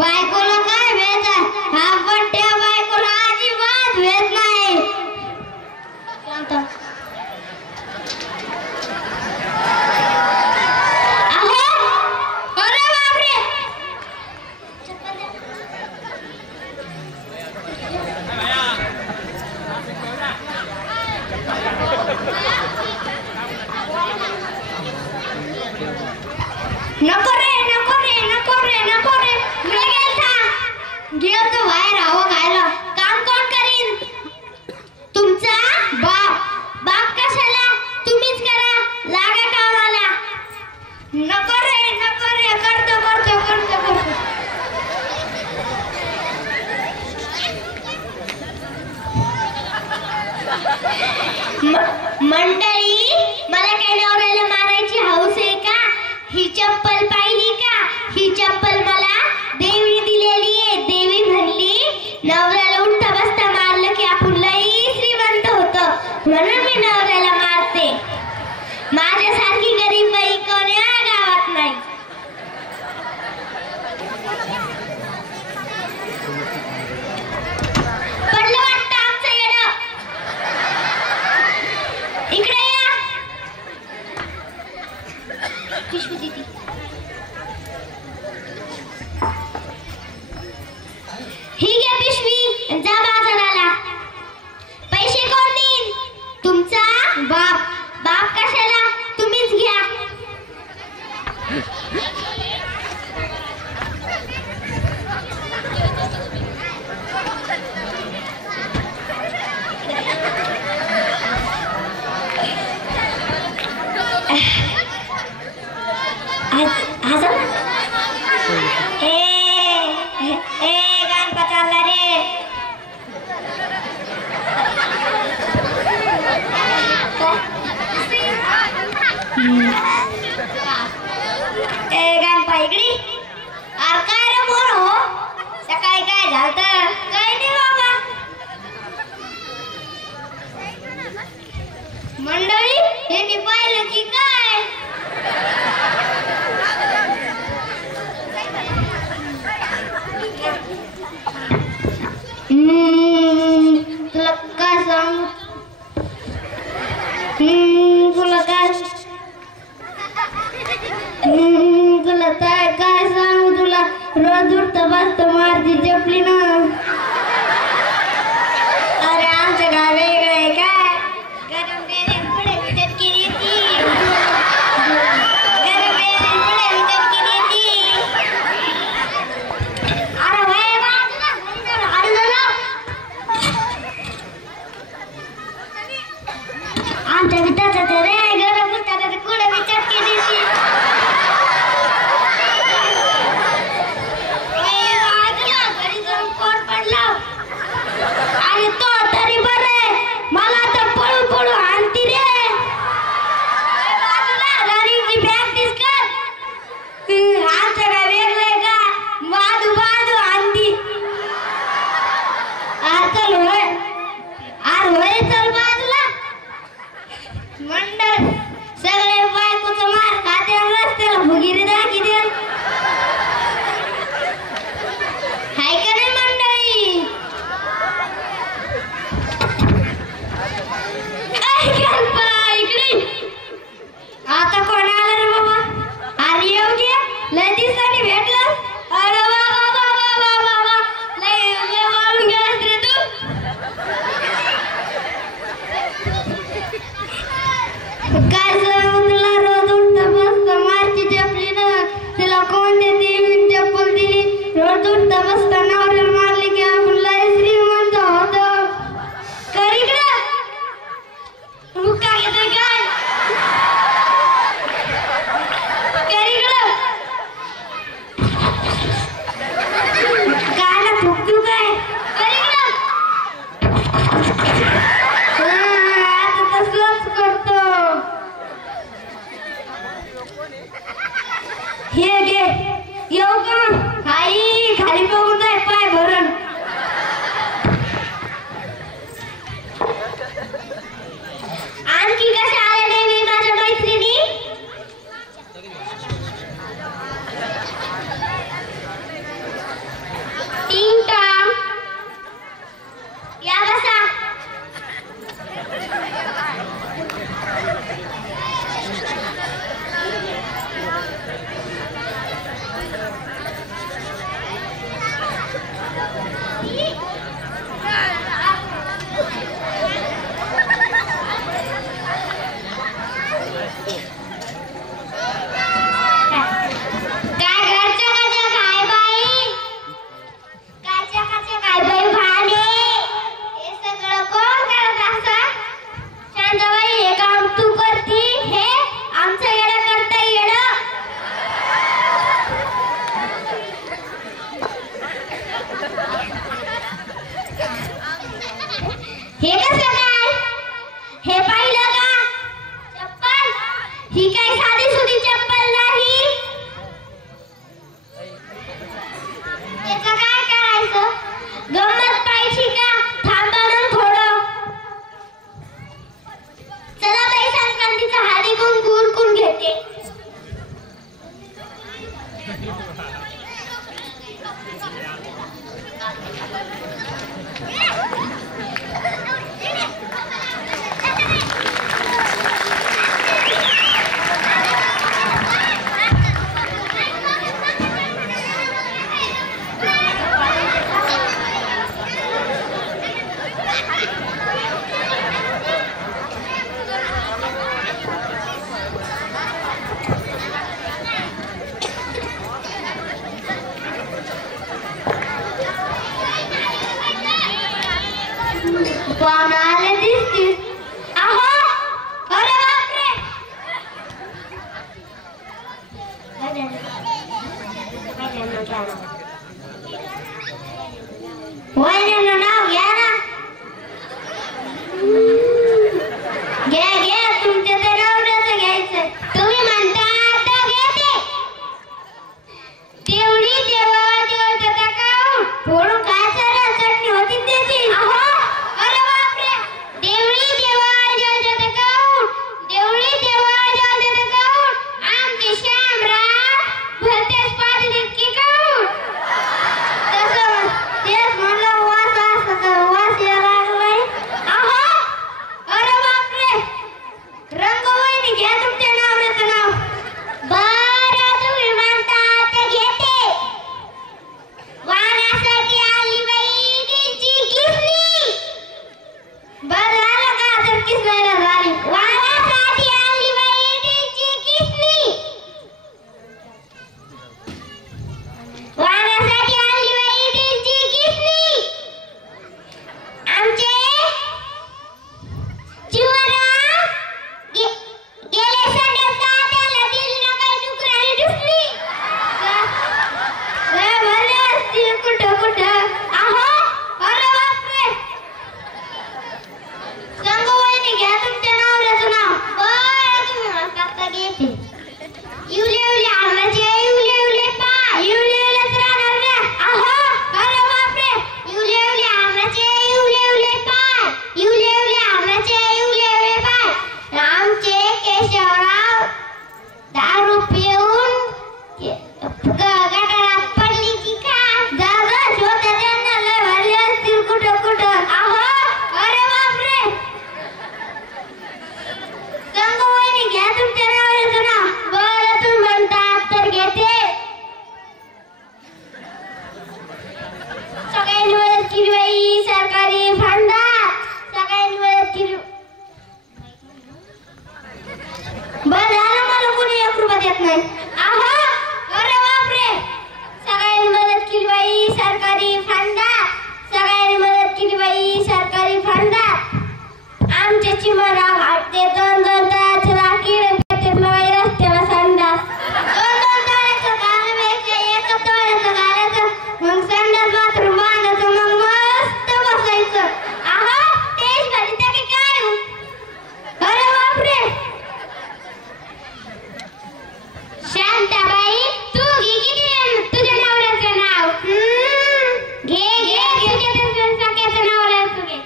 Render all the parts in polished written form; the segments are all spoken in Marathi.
बायकोला काय भेट आहे? हा पट्ट्या बायकोला अजिबात भेट नाही. नको रे नको रे नको रे नको रे मी गेलतो बाहेर हवं खायला. काम कोण करीन? तुमचा बाप. बाप कशाला? तुम्हीच करा, लागा कामाला. नको रे करतो करतो करतो करतो. मंडळी, मला काय नवऱ्याला मारायची हौस आहे का? ही चप्पल पाहिली का? ही चप्पल मला देवी दिलेली आहे. देवी म्हणली नवऱ्याला उठता बसता मारलं की आपण लई श्रीमंत होतो, म्हणून मी नवऱ्याला मारते. माझ्यासारखी गरीब बाई कोण्या गावात नाही. पडलं वाटतं आमचं येडं. इकडे या. पिशवी देती. ही घ्या पिशवी, जा बाजाराला. पैसे कोण देईन? तुमचा बाप. बाप कशाला? तुम्हीच घ्या. मंडळी, हे मी पाहिलं की काय? तुला काय सांगू? तुला काय सांगू? तुला रोज उठता बसता मारती चपली ना. अरे आमचं गाव वेगळं आहे काय? गरम बेरेन पुढे विचार केली ती. गरम बेरेन पुढे विचार केली ती. अरे वय बाजूला घरी जाऊन हाडू झालं. आमच्या विचारचं ते रे गरम उठता पुढे विचार केली ती. आणि तो तरी बरे मला तर पळू पळू आणती रे. बाजूला रनिंगची प्रॅक्टिस कर. आमचं काय वेगळं का? बाजू बाजू आणती. चल होय. होय चल बाजूला. मंडळ सगळे बायकोचं मार खाते रस्त्याला भुगिरी दाखी दे. हाय का नाही मंडळी? आता कोण आलं रे बाबा? अरे येऊ घे, लय दिवसांनी भेटलं. अरे बाबा बाबा बाबा बाबा लय वाळून गेलास रे तू. काय सांगू तुला? रोज उठता बसता मारची चपली ना. तिला कोण देते चप्पल दिली? रोज उठता बसता नवऱ्याला मारली की आपण लय श्रीमंत होतो. कर इकडं. मुक्का घेतोय काय? गाणं फुकतू काय? आता तसलंच करतो. हे घे. येऊ का? आई खाली बघून जाय पाय भरून. आणखी कशा आल्या नाही मी माझ्या मैत्रिणी? वहिन्यांना नाव घ्या ना. घ्या तुमच्या तर नवऱ्याचं घ्यायचं. तुम्ही म्हणता आता घेते. तेवढी देवा देवता का थोडं काय सर चटणी होती त्याची. अरे बापरे. देवळी देवा देवता का देवळी देवा देवता का आमचे श्यामराव भलतेच पाजले की का तसं तेच म्हणलं वास असं वास यायला लागलाय. अरे बापरे. रंगवहिनी घ्या तुमच्या नवऱ्याचं नाव. बरं तुम्ही म्हणता ते घेते. वाण्यासाठी आली बाई तिची किसनी. बरं झालं का तर किसनायला झाली. वाण्यासाठी आली बाई तिची किसनी. वाण्यासाठी आली बाई तिची किसनी. आमचे जीवनराव गेले संडास त्याला दिली ना काही डुकराने डुसली. भले असतील कुठं. अरे बापरे. संगवहिनी घ्या तुमच्या नवऱ्याचं नाव. बरं तुम्ही म्हणतात तर घेते. इवले आंब्याचे इवले पाय इवलेच राहणार ना. अरे बापरे. इवले आंब्याचे इवले पाय इवले आंब्याचे इवले पाय. आमचे केशवराव दारू पिऊन गटारात पडली की का जागा शोधा त्यांना लय भरले असतील कुठं. अरे बापरे. संगवहिनी घ्या तुमच्या नवऱ्याचं नाव. बरं तुम्ही म्हणतात तर घेते. सगळ्यांनी मदत केली बाई सरकारी फंडात. सगळ्यांनी मदत केली. बरं झालं मला कोणी 1 रुपया देत नाही. अरे बापरे. सगळ्यांनी मदत केली बाई सरकारी फंडात. सगळ्यांनी मदत केली बाई सरकारी फंडात. आमचे चिमराव हाटते 2-2 तळ्याचे राखीड देते बाई रस्त्याला संडास. 2-2 तळ्याचं घालण्यापेक्षा 1 तळ्याचं घालायचं. मग संडास बाथरूम बांधायचं. मग मस्त बसायचं. तेच म्हणते की काय. अरे बापरे. शांताबाई तू घे किती तुझ्या नवऱ्याचं नाव. घे तुझ्या सख्याचं नवऱ्याचं घे.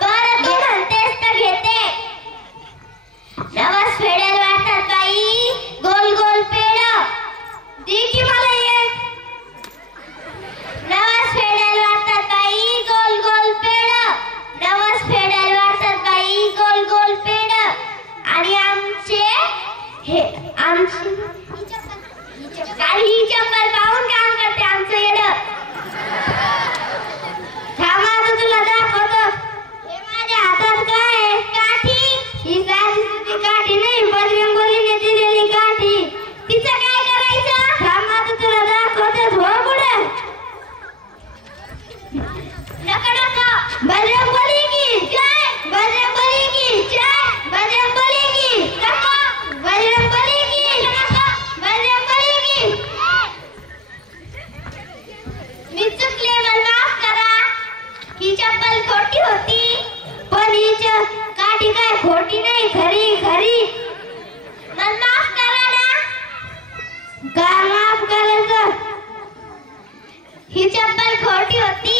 बरं तू म्हणतेस तर घेते. नवस फेडेल वाटतात बाई गोल पेड. दे की मला एक. नवस फेडेल वाटतात बाई गोल पेड. नवस फेडेल वाटतात बाई गोल पेड. आणि आमचे हे आमची ही चप्पल पाहून काम करते आमचं येडं. थांबा तुला दाखवतो. हे माझ्या हातात काय आहे. काठी. ही साधी काठी नाही बजरंगबलीने दिलेली काठी. तिचं काय करायचं. थांबा तुला दाखवतो. हो पुढे नका. बजरंगबली की जय. बजरंगबली की जय. बजरंगबली की नका. बजरंगबली की नका. बजरंगबली की. मी चुकले मला माफ करा. ही चप्पल खोटी होती पण ही काठी काय खोटी नाही खरी. मला माफ करा ना. काय माफ करायचं. ही चप्पल खोटी होती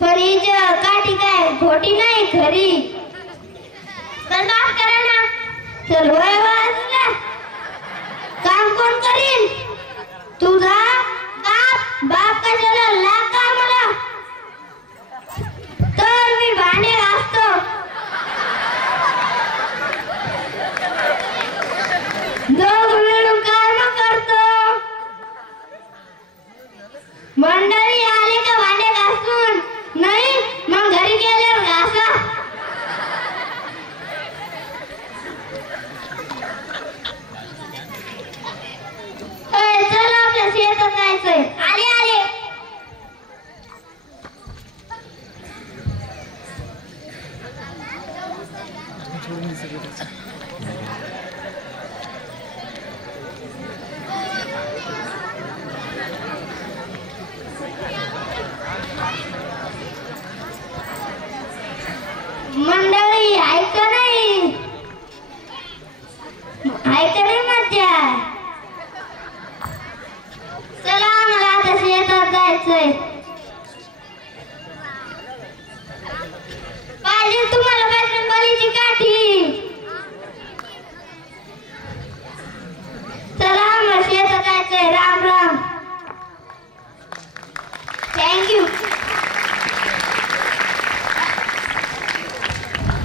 पण ही काठी काय खोटी नाही खरी. मला माफ करा ना. चल वय वाजला. काम कोण करीन. तुझा बाप कशाला लाका मला. तर मी भांडे घासतो. दोघ मिळून काम करतो. मंडळी आले का भांडे घासून. नाही मग घरी गेल्यावर घासा. चला आपल्या शेतात जायचंय. आले